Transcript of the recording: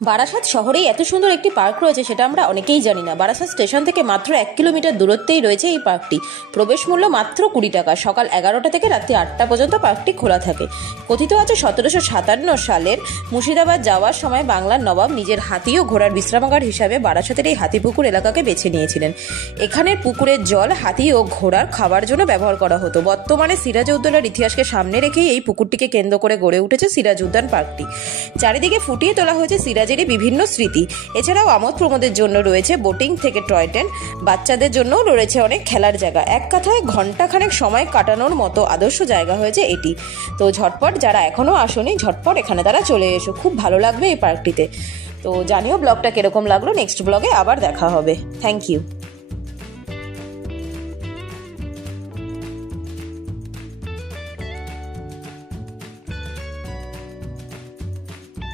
বারাসাত শহরেই এত সুন্দর একটি পার্ক রয়েছে সেটা আমরা অনেকেই জানি না। বারাসাত স্টেশন থেকে মাত্র 1 কিলোমিটার দূরত্বেই রয়েছে এই পার্কটি। প্রবেশ মূল্য মাত্র 20 টাকা। সকাল 11টা থেকে রাত্রি 8টা পর্যন্ত পার্কটি খোলা থাকে। কথিত আছে 1757 সালের মুর্শিদাবাদ যাওয়ার সময় বাংলার নবাব নিজের হাতি ও ঘোড়ার বিশ্রামাগার হিসাবে বারাসাতের এই হাতিপুকুর এলাকাকে বেছে নিয়েছিলেন। এখানের পুকুরের জল হাতি ও ঘোড়ার খাবার জন্য ব্যবহার করা হতো। বর্তমানে সিরাজউদ্দৌলার ইতিহাসকে সামনে রেখেই এই পুকুরটিকে কেন্দ্র করে গড়ে উঠেছে সিরাজ উদ্যান পার্কটি। চারিদিকে ফুটিয়ে তোলা হয়েছে সিরাজের বিভিন্ন স্মৃতি। এছাড়াও আমোদ প্রমোদের জন্য রয়েছে বোটিং থেকে টয় ট্রেন, বাচ্চাদের জন্য রয়েছে অনেক খেলার জায়গা। এক কথায় ঘন্টাখানেক সময় কাটানোর মতো আদর্শ জায়গা হয়েছে এটি। তো ঝটপট যারা এখনো আসেনি, ঝটপট এখানে তারা চলে এসো, খুব ভালো লাগবে এই পার্কটিতে। তো জানিও ব্লগটা কিরকম লাগলো। নেক্সট ব্লগে আবার দেখা হবে। Thank you.